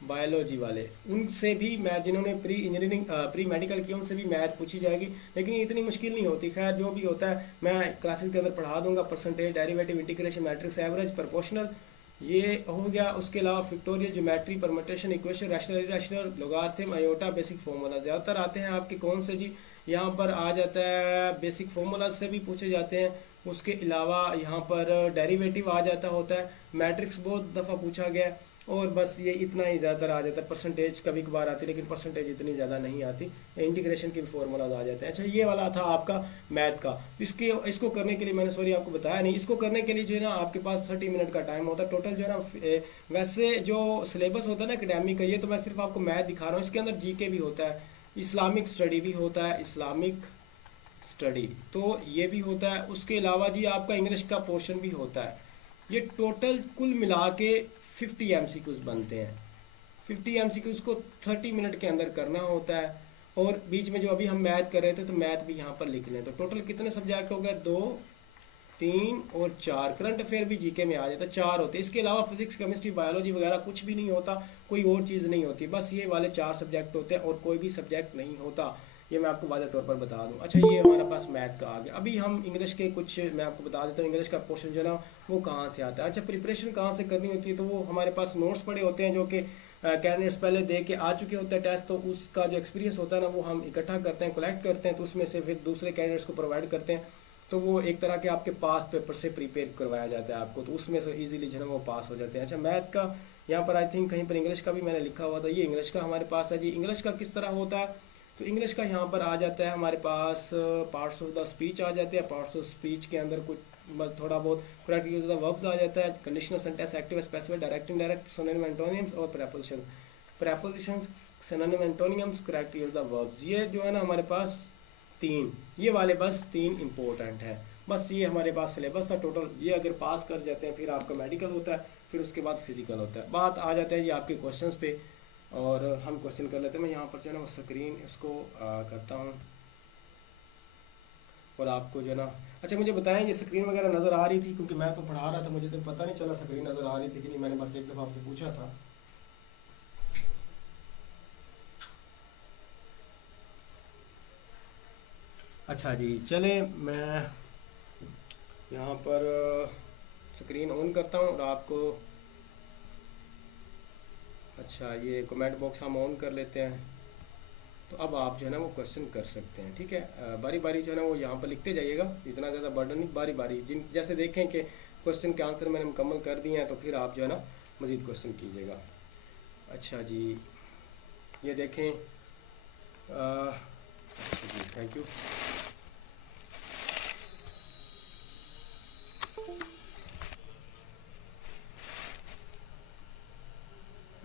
बायोलॉजी वाले उनसे भी मैथ, जिन्होंने प्री इंजीनियरिंग प्री मेडिकल किया उनसे भी मैथ पूछी जाएगी, लेकिन ये इतनी मुश्किल नहीं होती। खैर जो भी होता है मैं क्लासेस के अंदर पढ़ा दूंगा। Percentage, derivative, integration, matrix, average, proportional, ये हो गया। उसके अलावा factorial, geometry, permutation, equation, rational, irrational, logarithm, iota, basic formula ज़्यादातर आते हैं आपके कौन से जी, यहाँ पर आ जाता है बेसिक फार्मूला से भी पूछे जाते हैं। उसके अलावा यहाँ पर डेरिवेटिव आ जाता होता है, मैट्रिक्स बहुत दफ़ा पूछा गया है, और बस ये इतना ही ज़्यादातर आ जाता है। परसेंटेज कभी कभार आती है लेकिन परसेंटेज इतनी ज़्यादा नहीं आती। इंटीग्रेशन के भी फॉर्मूलाज आ जाते हैं। अच्छा ये वाला था आपका मैथ का। इसको करने के लिए मैंने सॉरी आपको बताया नहीं, इसको करने के लिए जो है ना आपके पास 30 मिनट का टाइम होता है टोटल जो है ना। वैसे जो सिलेबस होता है ना एकेडमिक का, ये तो मैं सिर्फ आपको मैथ दिखा रहा हूँ। इसके अंदर जीके भी होता है, इस्लामिक स्टडी भी होता है, इस्लामिक स्टडी तो ये भी होता है। उसके अलावा जी आपका इंग्लिश का पोर्शन भी होता है। ये टोटल कुल मिला के 50 MCQs बनते हैं। 50 MCQs को 30 मिनट के अंदर करना होता है। और बीच में जो अभी हम मैथ कर रहे थे तो मैथ भी यहाँ पर लिख लें। तो टोटल कितने सब्जेक्ट हो गए? 2, 3 और 4। करंट अफेयर भी जीके में आ जाता है, 4 होते हैं। इसके अलावा फिजिक्स, केमिस्ट्री, बायोलॉजी वगैरह कुछ भी नहीं होता, कोई और चीज़ नहीं होती, बस ये वाले 4 सब्जेक्ट होते हैं और कोई भी सब्जेक्ट नहीं होता। ये मैं आपको वाज़ेह तौर पर बता दूं। अच्छा ये हमारे पास मैथ का आ गया। अभी हम इंग्लिश के कुछ मैं आपको बता देता हूँ, इंग्लिश का पोर्शन जो है ना वो कहाँ से आता है। अच्छा प्रिपरेशन कहाँ से करनी होती है, तो वो हमारे पास नोट्स पड़े होते हैं जो कि कैंडिडेट्स पहले दे के आ चुके होते हैं टेस्ट। तो उसका जो एक्सपीरियंस होता है ना वो हम इकट्ठा करते हैं, कलेक्ट करते हैं, तो उसमें से फिर दूसरे कैंडिडेट्स को प्रोवाइड करते हैं। तो वो एक तरह के आपके पास पेपर से प्रिपेयर करवाया जाता है आपको, तो उसमें से ईजिली जो है वो पास हो जाते हैं। अच्छा मैथ का यहाँ पर आई थिंक कहीं पर इंग्लिश का भी मैंने लिखा हुआ था, ये इंग्लिश का हमारे पास है जी। इंग्लिश का किस तरह होता है, तो इंग्लिश का यहाँ पर आ जाता है हमारे पास पार्ट्स ऑफ द स्पीच आ जाते हैं। पार्ट्स ऑफ स्पीच के अंदर कुछ थोड़ा बहुत correct use of the verbs आ जाता है, conditional sentence, active, specific, direct, indirect, synonym, antonyms और prepositions, synonym, antonyms, correct use the verbs. ये जो है ना हमारे पास 3, ये वाले बस 3 इंपॉर्टेंट है। बस ये हमारे पास सिलेबस था टोटल। ये अगर पास कर जाते हैं फिर आपका मेडिकल होता है, फिर उसके बाद फिजिकल होता है। बात आ जाता है जी आपके क्वेश्चंस पे, और हम क्वेश्चन कर लेते हैं। मैं यहाँ पर जो है ना वो स्क्रीन इसको करता हूँ और आपको जो है ना, अच्छा मुझे बताएं ये स्क्रीन वगैरह नज़र आ रही थी, क्योंकि मैं तो पढ़ा रहा था मुझे तो पता नहीं चला स्क्रीन नज़र आ रही थी कि नहीं। मैंने बस एक दफ़ा आपसे पूछा था। अच्छा जी चले मैं यहाँ पर स्क्रीन ऑन करता हूँ और आपको, अच्छा ये कमेंट बॉक्स हम ऑन कर लेते हैं। तो अब आप जो है ना वो क्वेश्चन कर सकते हैं, ठीक है। बारी बारी जो है ना वो यहाँ पर लिखते जाइएगा, इतना ज़्यादा बर्डन नहीं, बारी बारी जिन जैसे देखें कि क्वेश्चन के आंसर मैंने मुकम्मल कर दिए हैं तो फिर आप जो है ना मज़ीद क्वेश्चन कीजिएगा। अच्छा जी ये देखें, अच्छा जी थैंक यू।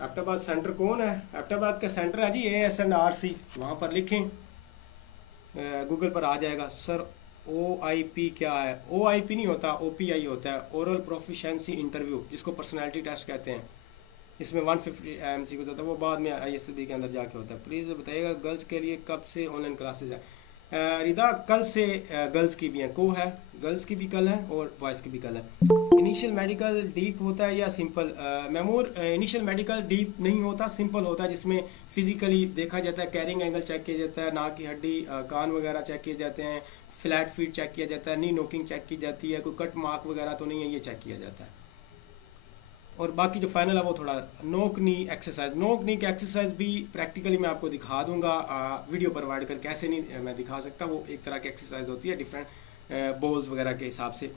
एबटाबाद सेंटर कौन है? एबटाबाद का सेंटर है जी ASNRC, वहाँ पर लिखें, गूगल पर आ जाएगा। सर OIP क्या है? OIP नहीं होता, OPI होता है, ओरल प्रोफिशेंसी इंटरव्यू, जिसको पर्सनैलिटी टेस्ट कहते हैं। इसमें 150 MCQ होता है, वो बाद में ISB के अंदर जाके होता है। प्लीज़ बताइएगा गर्ल्स के लिए कब से ऑनलाइन क्लासेज है? रिदा कल से गर्ल्स की भी हैं, को है गर्ल्स की भी कल है और बॉयज़ की भी कल है। इनिशियल मेडिकल डीप होता है या सिंपल? मैमूर इनिशियल मेडिकल डीप नहीं होता, सिंपल होता है, जिसमें फिजिकली देखा जाता है, कैरिंग एंगल चेक किया जाता है, नाक की हड्डी, कान वगैरह चेक किए जाते हैं, फ्लैट फीट चेक किया जाता है, नी नोकिंग चेक की जाती है, कोई कट मार्क वगैरह तो नहीं है, ये चेक किया जाता है। और बाकी जो फाइनल है वो थोड़ा नोक नी एक्सरसाइज, नोक नी की एक्सरसाइज भी प्रैक्टिकली मैं आपको दिखा दूंगा, वीडियो प्रोवाइड कर, कैसे नहीं मैं दिखा सकता, वो एक तरह की एक्सरसाइज होती है डिफरेंट बॉल्स वगैरह के हिसाब से।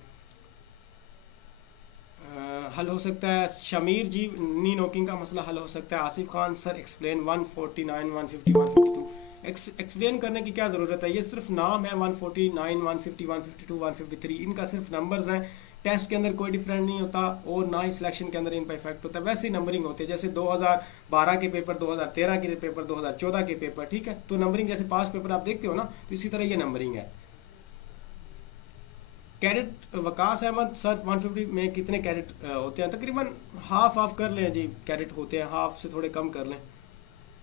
हल हो सकता है। शमीर जी, नी नॉकिंग का मसला हल हो सकता है। Asif Khan sir explain 149 150 152। Explain करने की क्या ज़रूरत है, ये सिर्फ नाम है 149 150 152 153, इनका सिर्फ नंबर्स हैं। टेस्ट के अंदर कोई डिफरेंट नहीं होता और ना ही सिलेक्शन के अंदर इन पर इफेक्ट होता है। वैसे ही नंबरिंग होती है, जैसे 2012 के पेपर, 2013 के पेपर, 2014 के पेपर, ठीक है। तो नंबरिंग जैसे पास पेपर आप देखते हो ना, तो इसी तरह ये नंबरिंग है। कैरेट वकास अहमद सर 150 में कितने कैरेट होते हैं? तकरीबन हाफ हाफ कर लें जी, कैरेट होते हैं, हाफ से थोड़े कम कर लें।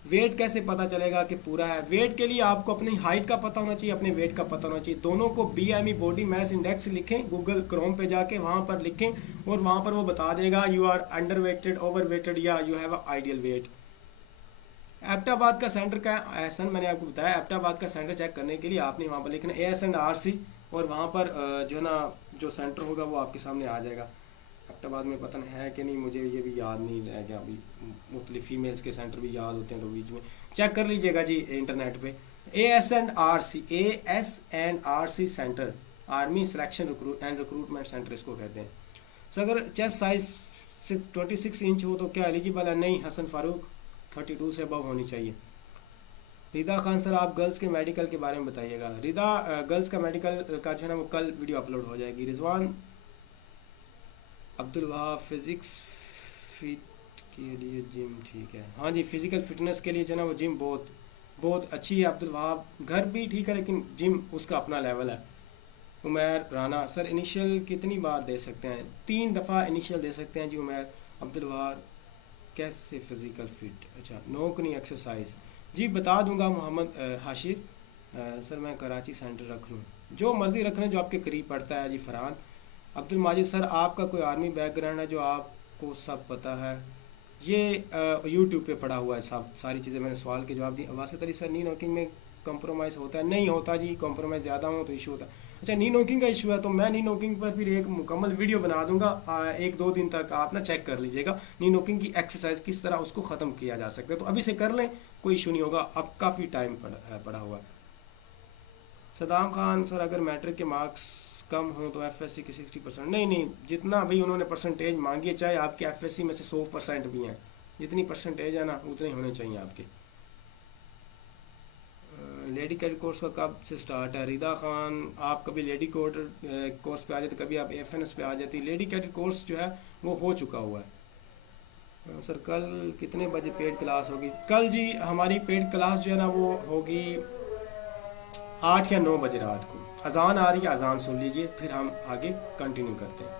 वेट कैसे पता चलेगा कि पूरा है? वेट के लिए आपको अपनी हाइट का पता होना चाहिए, अपने वेट का पता होना चाहिए। दोनों को BMI बॉडी मास इंडेक्स लिखें, गूगल क्रोम पे जाके वहाँ पर लिखें और वहाँ पर वो बता देगा you are under weighted, over weighted या you have a ideal weight. Abbottabad का सेंटर का एहसन मैंने आपको बताया, एबटाबाद का सेंटर चेक करने के लिए आपने वहाँ पर लिखना AS&RC और वहाँ पर जो है ना जो सेंटर होगा वो आपके सामने आ जाएगा। एबटाबाद में पता है कि नहीं, मुझे ये भी याद नहीं रह गया अभी, मुख्तलिफ फीमेल्स के सेंटर भी याद होते हैं तो बीच में चेक कर लीजिएगा जी इंटरनेट पे। AS&RC centre, army selection and recruitment centre इसको कहते हैं। सो अगर चेस्ट साइज 26 इंच हो तो क्या एलिजिबल है? नहीं। हसन फारूक 32 से अबव होनी चाहिए। रिदा खान सर आप गर्ल्स के मेडिकल के बारे में बताइएगा। रिदा गर्ल्स का मेडिकल का जो है ना वो कल वीडियो अपलोड हो जाएगी। रिजवान अब्दुल वहाब फिजिक्स फिट के लिए जिम ठीक है? हाँ जी, फिजिकल फिटनेस के लिए जो है ना वो जिम बहुत बहुत अच्छी है अब्दुल वहाब। घर भी ठीक है लेकिन जिम उसका अपना लेवल है। उमैर राना सर इनिशियल कितनी बार दे सकते हैं? 3 दफ़ा इनिशियल दे सकते हैं जी उमैर। अब्दुल वहाब कैसे फिजिकल फिट? अच्छा, नोकनी एक्सरसाइज जी बता दूंगा। मोहम्मद हाशिर सर मैं कराची सेंटर रख लूँ? जो मर्ज़ी रख लें, जो आपके करीब पड़ता है जी। फरहान अब्दुल माजिद सर आपका कोई आर्मी बैकग्राउंड है जो आपको सब पता है? ये यूट्यूब पे पढ़ा हुआ है सब सारी चीज़ें, मैंने सवाल के जवाब दी। वासित अली सर नी नोकिंग में कंप्रोमाइज़ होता है? नहीं होता जी, कंप्रोमाइज़ ज़्यादा हो तो इशू होता है। अच्छा, नी नोकिंग का इशू है तो मैं नी नोकिंग पर फिर एक मुकम्मल वीडियो बना दूंगा। 1-2 दिन तक आप ना चेक कर लीजिएगा नी नोकिंग की एक्सरसाइज किस तरह उसको ख़त्म किया जा सकता है। तो अभी से कर लें, कोई इशू नहीं होगा, अब काफ़ी टाइम पड़ा हुआ है। सदाम खान सर अगर मैट्रिक के मार्क्स कम हो तो FSC की 60%? नहीं, जितना भी उन्होंने परसेंटेज मांगी है, चाहे आपके FSC में से 100% भी हैं, जितनी परसेंटेज है ना उतने होने चाहिए आपके। लेडी कैडेट कोर्स का कब से स्टार्ट है? रिदा खान आप कभी लेडी कोर्स पे आ जाते, कभी आप FNS पे आ जाती। लेडी कैडेट कोर्स जो है वो हो चुका हुआ है। सर कल कितने बजे पेड क्लास होगी? कल जी हमारी पेड क्लास जो है ना वो होगी 8 या 9 बजे रात को। अजान आ रही है, अजान सुन लीजिए फिर हम आगे कंटिन्यू करते हैं।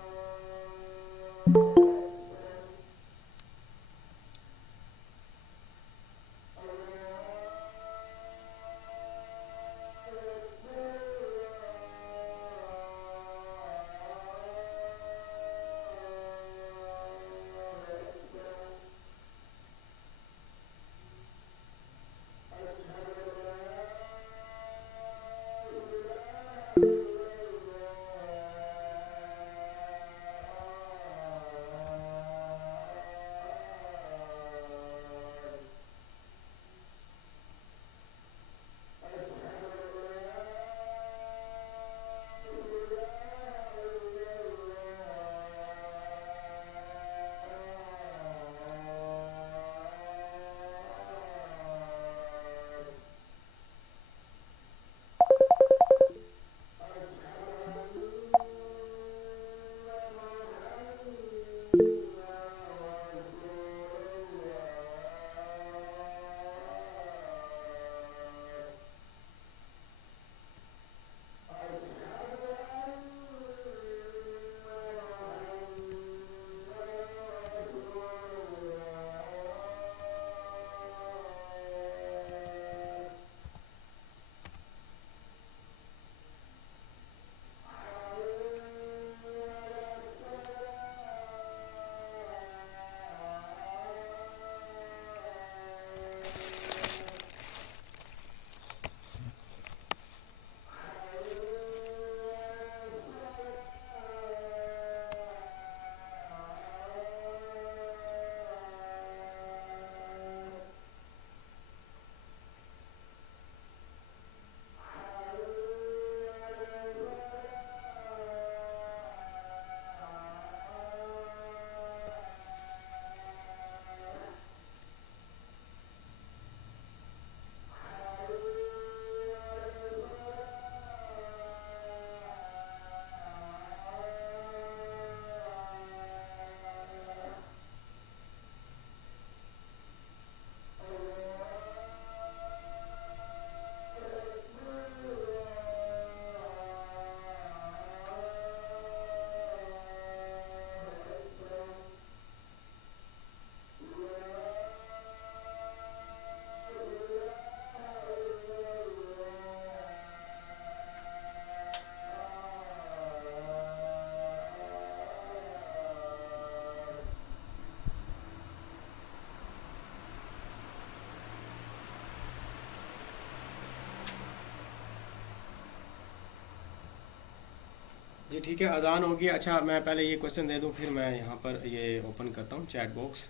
ठीक है, अजान होगी। अच्छा मैं पहले ये क्वेश्चन दे दूं, फिर मैं यहाँ पर ये ओपन करता हूँ chat box.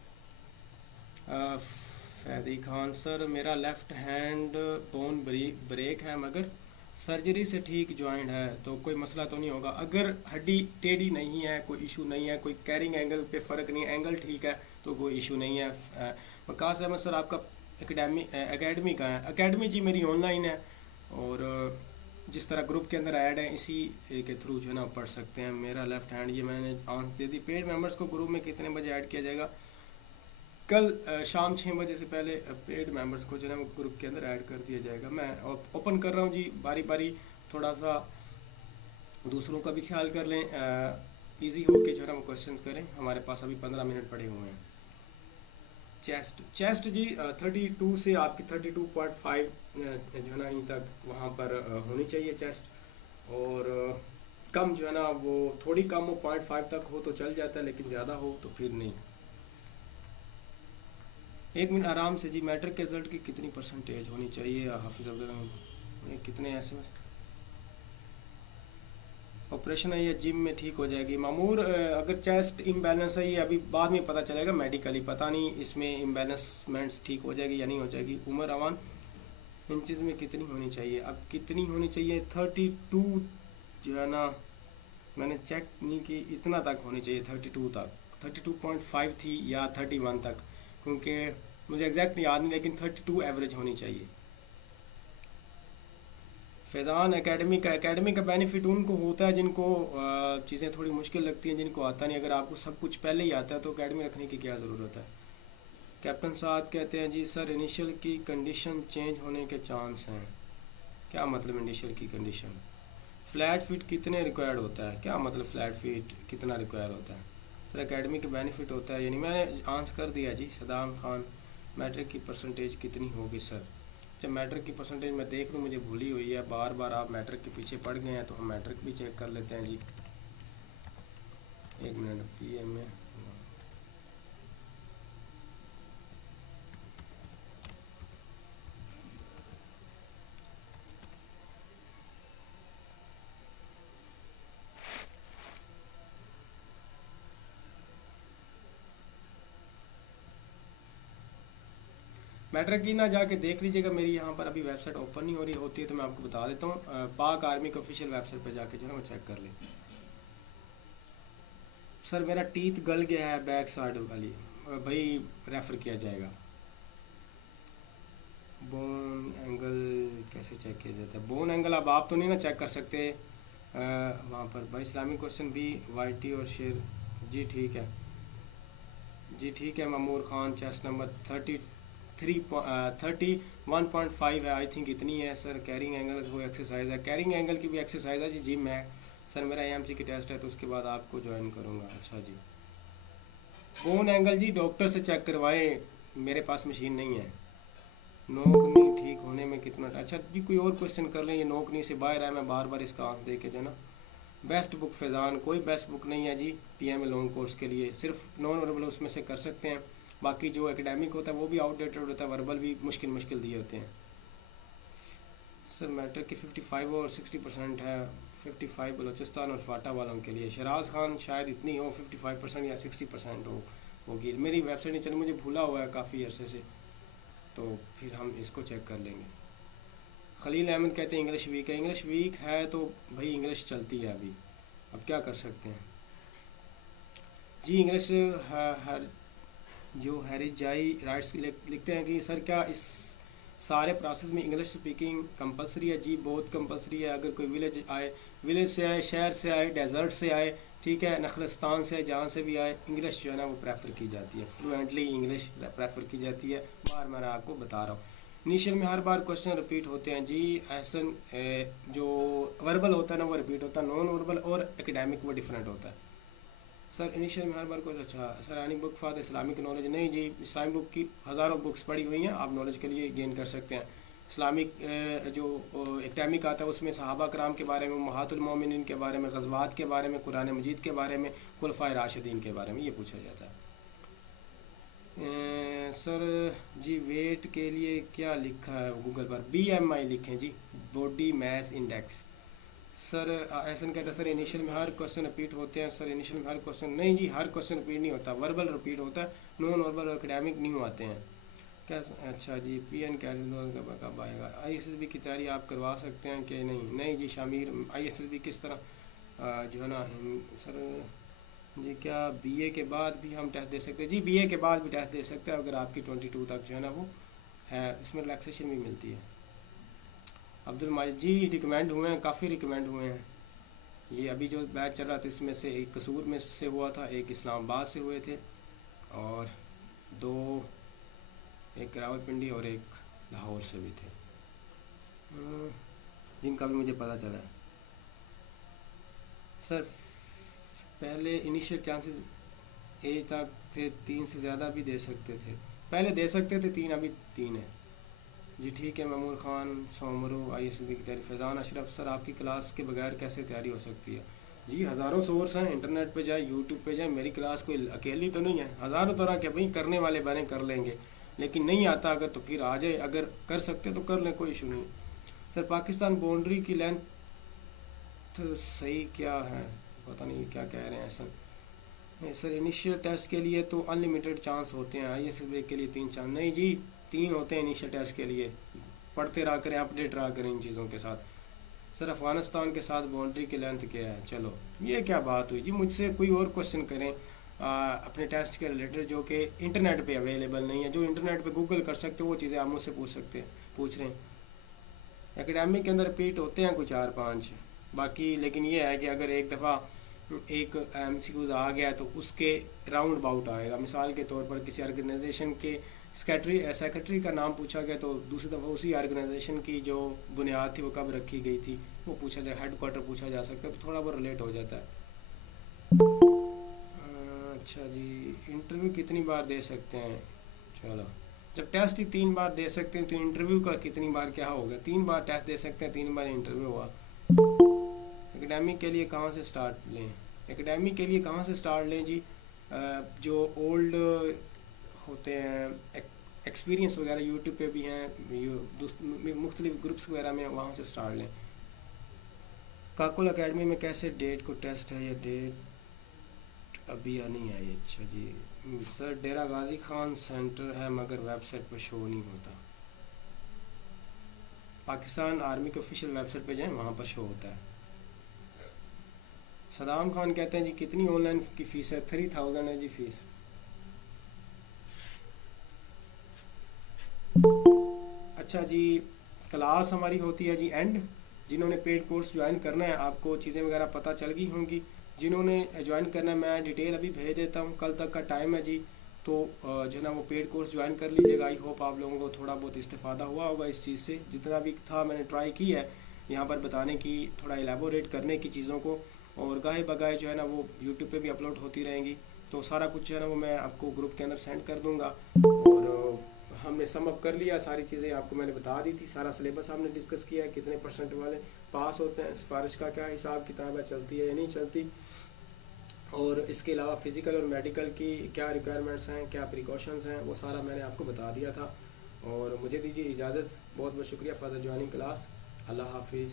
Faidi Khan sir, मेरा लेफ़्ट हैंड बोन ब्रेक है मगर सर्जरी से ठीक जॉइंट है, तो कोई मसला तो नहीं होगा? अगर हड्डी टेढ़ी नहीं है, कोई इशू नहीं है, कोई कैरिंग एंगल पे फ़र्क नहीं है, एंगल ठीक है, तो कोई इशू नहीं है। वकास अहमद सर, आपका एकेडमी का है? एकेडमी जी मेरी ऑनलाइन है, और जिस तरह ग्रुप के अंदर ऐड है इसी के थ्रू जो है ना पढ़ सकते हैं। मेरा लेफ़्ट हैंड, ये मैंने आंसर दे दी। पेड मेंबर्स को ग्रुप में कितने बजे ऐड किया जाएगा? कल शाम 6 बजे से पहले पेड मेंबर्स को जो है ना ग्रुप के अंदर ऐड कर दिया जाएगा। मैं ओपन कर रहा हूँ जी, बारी बारी, थोड़ा सा दूसरों का भी ख्याल कर लें, इजी हो के जो है ना वो क्वेश्चन करें। हमारे पास अभी 15 मिनट पड़े हुए हैं। चेस्ट जी 32 से आपकी 32.5 जो है ना इन तक वहाँ पर होनी चाहिए चेस्ट, और कम जो है ना वो थोड़ी कम हो, 0.5 तक हो तो चल जाता है, लेकिन ज़्यादा हो तो फिर नहीं। 1 मिनट आराम से जी। मैट्रिक के रिजल्ट की कितनी परसेंटेज होनी चाहिए? हाफिज अब्दुल, कितने ऐसे ऑपरेशन है, ये जिम में ठीक हो जाएगी? मामूर, अगर चेस्ट इम्बैलेंस है, ये अभी बाद में पता चलेगा मेडिकली, पता नहीं इसमें इम्बैलेंसमेंट्स ठीक हो जाएगी या नहीं हो जाएगी। उमर अवान, इंचज़ में कितनी होनी चाहिए? अब कितनी होनी चाहिए? 32 जो है ना, मैंने चेक नहीं की, इतना तक होनी चाहिए, 32 तक। 32.5 थी या 31 तक, क्योंकि मुझे एग्जैक्ट याद नहीं, लेकिन 32 एवरेज होनी चाहिए। फैज़ान, एकेडमी का बेनिफिट उनको होता है जिनको चीज़ें थोड़ी मुश्किल लगती हैं, जिनको आता नहीं। अगर आपको सब कुछ पहले ही आता है तो एकेडमी रखने की क्या ज़रूरत है? कैप्टन साहब कहते हैं जी सर, इनिशियल की कंडीशन चेंज होने के चांस हैं। क्या मतलब इनिशियल की कंडीशन? फ्लैट फीट कितने रिक्वायर्ड होता है? क्या मतलब फ्लैट फीट कितना रिक्वायर होता है? सर एकेडमी के बेनिफिट होता है, यानी मैंने आंसर कर दिया जी। सदाम खान, मैट्रिक की परसेंटेज कितनी होगी सर? जब मैट्रिक की परसेंटेज मैं देख लूँ, मुझे भूली हुई है, बार बार आप मैट्रिक के पीछे पड़ गए हैं, तो हम मैट्रिक भी चेक कर लेते हैं जी। 1 मिनट। PM में मैट्रिक की ना जाके देख लीजिएगा, मेरी यहाँ पर अभी वेबसाइट ओपन नहीं हो रही, होती है तो मैं आपको बता देता हूँ। पाक आर्मी के ऑफिशियल वेबसाइट पे जाके जो है वो चेक कर लें। सर मेरा टीथ गल गया है बैक साइड वाली, भाई रेफ़र किया जाएगा। बोन एंगल कैसे चेक किया जाता है? बोन एंगल अब आप तो नहीं ना चेक कर सकते वहाँ पर। भाई इस्लामिक क्वेश्चन भी YT और शेर जी ठीक है जी, ठीक है। ममूर खान, चेस्ट नंबर 31.5 है आई थिंक, इतनी है सर। कैरिंग एंगल कोई एक्सरसाइज है? कैरिंग एंगल की भी एक्सरसाइज है जी, जिम है सर। मेरा AMC की टेस्ट है तो उसके बाद आपको ज्वाइन करूँगा। अच्छा जी। बोन एंगल जी डॉक्टर से चेक करवाएं, मेरे पास मशीन नहीं है। नोकनी ठीक होने में कितना? अच्छा जी, कोई और क्वेश्चन कर लें, ये नोकनी से बाहर है, मैं बार बार इसका आंसर दे के जो ना। बेस्ट बुक फैज़ान, कोई बेस्ट बुक नहीं है जी PMA लॉन्ग कोर्स के लिए, सिर्फ नॉन वर्बल उसमें से कर सकते हैं, बाकी जो एकेडमिक होता है वो भी आउटडेटेड होता है, वर्बल भी मुश्किल दिए होते हैं। सर मैट्रिक की 55 और 60% है। 55 बलोचिस्तान और फाटा वालों के लिए। शराज खान, शायद इतनी हो, 55% या 60% होगी। मेरी वेबसाइट नहीं चली, मुझे भूला हुआ है काफ़ी अरसे से, तो फिर हम इसको चेक कर लेंगे। खलील अहमद कहते हैं इंग्लिश वीक है। इंग्लिश वीक है तो भाई इंग्लिश चलती है अभी, अब क्या कर सकते हैं जी। इंग्लिश हर जो हैरिजाई राइट्स लिखते हैं कि सर क्या इस सारे प्रोसेस में इंग्लिश स्पीकिंग कंपलसरी है? जी बहुत कंपलसरी है। अगर कोई विलेज से आए, शहर से आए, डेजर्ट से आए, ठीक है, नखलस्तान से, जहाँ से भी आए, इंग्लिश जो है ना वो प्रेफर की जाती है, फ्लुएंटली इंग्लिश प्रेफर की जाती है। बार मैं आपको बता रहा हूँ, इनिशियल में हर बार क्वेश्चन रिपीट होते हैं जी। एहसन, जो वर्बल होता है ना वो रिपीट होता है, नॉन वर्बल और एकेडमिक वो डिफरेंट होता है। सर इनिशियल में हर बार कुछ। अच्छा sir, any book for Islamic knowledge? नहीं जी, इस्लामिक बुक की हज़ारों बुक्स पढ़ी हुई हैं, आप नॉलेज के लिए गेन कर सकते हैं। इस्लामिक जो एकेडमिक आता है उसमें सहाबा कराम के बारे में, उम्महातुल मोमिनीन के बारे में, गज़वात के बारे में, कुरान मजीद के बारे में, खुलफाए राशिदीन के बारे में ये पूछा जाता है। सर जी वेट के लिए क्या लिखा है गूगल पर? BMI लिखें जी, body mass index. Sir Ehsan कहता है सर इनिशियल में हर क्वेश्चन रिपीट होते हैं। सर इनिशियल में हर क्वेश्चन नहीं जी, हर क्वेश्चन रिपीट नहीं होता, वर्बल रिपीट होता है, नॉन वर्बल और एकेडमिक नहीं आते हैं। क्या अच्छा जी, पीएन कैटेगरी कब आएगा? आईएसएसबी की तैयारी आप करवा सकते हैं कि नहीं? नहीं जी शामिर, आईएसएसबी किस तरह जो है ना सर जी, क्या बीए के बाद भी हम टेस्ट दे सकते हैं? जी बीए के बाद भी टेस्ट दे सकते हैं अगर आपकी 22 तक जो है ना वो है, इसमें रिलैक्सेशन भी मिलती है। अब्दुल माजिद जी रिकमेंड हुए हैं, काफ़ी रिकमेंड हुए हैं। ये अभी जो बैच चल रहा था इसमें से एक कसूर में से हुआ था, एक इस्लामाबाद से हुए थे, और दो एक रावलपिंडी और एक लाहौर से भी थे, जिनका भी मुझे पता चला है। सर पहले इनिशियल चांसेस एज तक थे 3 से ज़्यादा भी दे सकते थे, पहले दे सकते थे 3, अभी 3 है जी। ठीक है ममूर खान सोमरू, आईएसबी की तैयारी। फैज़ान अशरफ सर आपकी क्लास के बगैर कैसे तैयारी हो सकती है? जी हज़ारों सोर्स हैं, इंटरनेट पे जाए, यूट्यूब पे जाए, मेरी क्लास कोई अकेली तो नहीं है, हज़ारों तरह के भाई करने वाले बने कर लेंगे, लेकिन नहीं आता अगर तो फिर आ जाए, अगर कर सकते तो कर लें, कोई इशू नहीं। सर पाकिस्तान बाउंड्री की लेंथ सही क्या है? पता नहीं क्या कह रहे हैं सर इनिशियल टेस्ट के लिए तो अनलिमिटेड चांस होते हैं, आईएसएसबी के लिए 3 चांस नहीं जी, 3 होते हैं इनिशियल टेस्ट के लिए। पढ़ते रहा करें, अपडेट रहा करें इन चीज़ों के साथ। सर अफ़गानिस्तान के साथ बाउंड्री की लेंथ क्या है? चलो ये क्या बात हुई जी, मुझसे कोई और क्वेश्चन करें अपने टेस्ट के रिलेटेड जो कि इंटरनेट पे अवेलेबल नहीं है, जो इंटरनेट पे गूगल कर सकते हो वो चीज़ें आप मुझसे पूछ रहे हैं। एकेडमिक के अंदर रिपीट होते हैं कुछ 4-5 बाकी, लेकिन ये है कि अगर एक दफ़ा एक MCQs आ गया तो उसके राउंड अबाउट आएगा। मिसाल के तौर पर किसी ऑर्गेनाइजेशन के सेक्रेटरी का नाम पूछा गया तो दूसरी दफ़ा उसी ऑर्गेनाइजेशन की जो बुनियाद थी वो कब रखी गई थी वो पूछा जाए, हेड क्वार्टर पूछा जा सकता है, तो थोड़ा बहुत रिलेट हो जाता है। अच्छा जी, इंटरव्यू कितनी बार दे सकते हैं? चलो जब टेस्ट ही 3 बार दे सकते हैं तो इंटरव्यू का कितनी बार क्या होगा? 3 बार टेस्ट दे सकते हैं, 3 बार इंटरव्यू हुआ। एकेडमिक के लिए कहाँ से स्टार्ट लें? एकेडमिक के लिए कहाँ से स्टार्ट लें जी? जो ओल्ड होते हैं एक्सपीरियंस वगैरह यूट्यूब पे भी हैं, मुख्तलिफ ग्रुप्स वगैरह में, वहाँ से स्टार्ट लें। काकुल एकेडमी में कैसे डेट को टेस्ट है या डेट अभी या नहीं आई? अच्छा जी सर डेरा गाजी खान सेंटर है मगर वेबसाइट पर शो नहीं होता। पाकिस्तान आर्मी के ऑफिशियल वेबसाइट पे जाएं, वहाँ पर शो होता है। सदाम खान कहते हैं जी कितनी ऑनलाइन की फ़ीस है? 3000 है जी फ़ीस। अच्छा जी क्लास हमारी होती है जी एंड, जिन्होंने पेड कोर्स ज्वाइन करना है आपको चीज़ें वगैरह पता चल गई होंगी। जिन्होंने ज्वाइन करना है मैं डिटेल अभी भेज देता हूँ, कल तक का टाइम है जी, तो जो है ना वो पेड कोर्स ज्वाइन कर लीजिएगा। आई होप आप लोगों को थोड़ा बहुत इस्तेफादा हुआ होगा इस चीज़ से, जितना भी था मैंने ट्राई की है यहाँ पर बताने की, थोड़ा एलेबोरेट करने की चीज़ों को, और गाहे बगाहे जो है ना वो यूट्यूब पे भी अपलोड होती रहेंगी, तो सारा कुछ जो है ना वो मैं आपको ग्रुप के अंदर सेंड कर दूँगा। और हमने सम अप कर लिया, सारी चीज़ें आपको मैंने बता दी थी, सारा सिलेबस हमने डिस्कस किया है, कितने % वाले पास होते हैं, सिफारिश का क्या हिसाब किताब है, चलती है या नहीं चलती, और इसके अलावा फ़िज़िकल और मेडिकल की क्या रिक्वायरमेंट्स हैं, क्या प्रिकॉशंस हैं, वो सारा मैंने आपको बता दिया था। और मुझे दीजिए इजाज़त, बहुत बहुत शुक्रिया फॉर द ज्वाइनिंग क्लास। अल्लाह हाफिज़।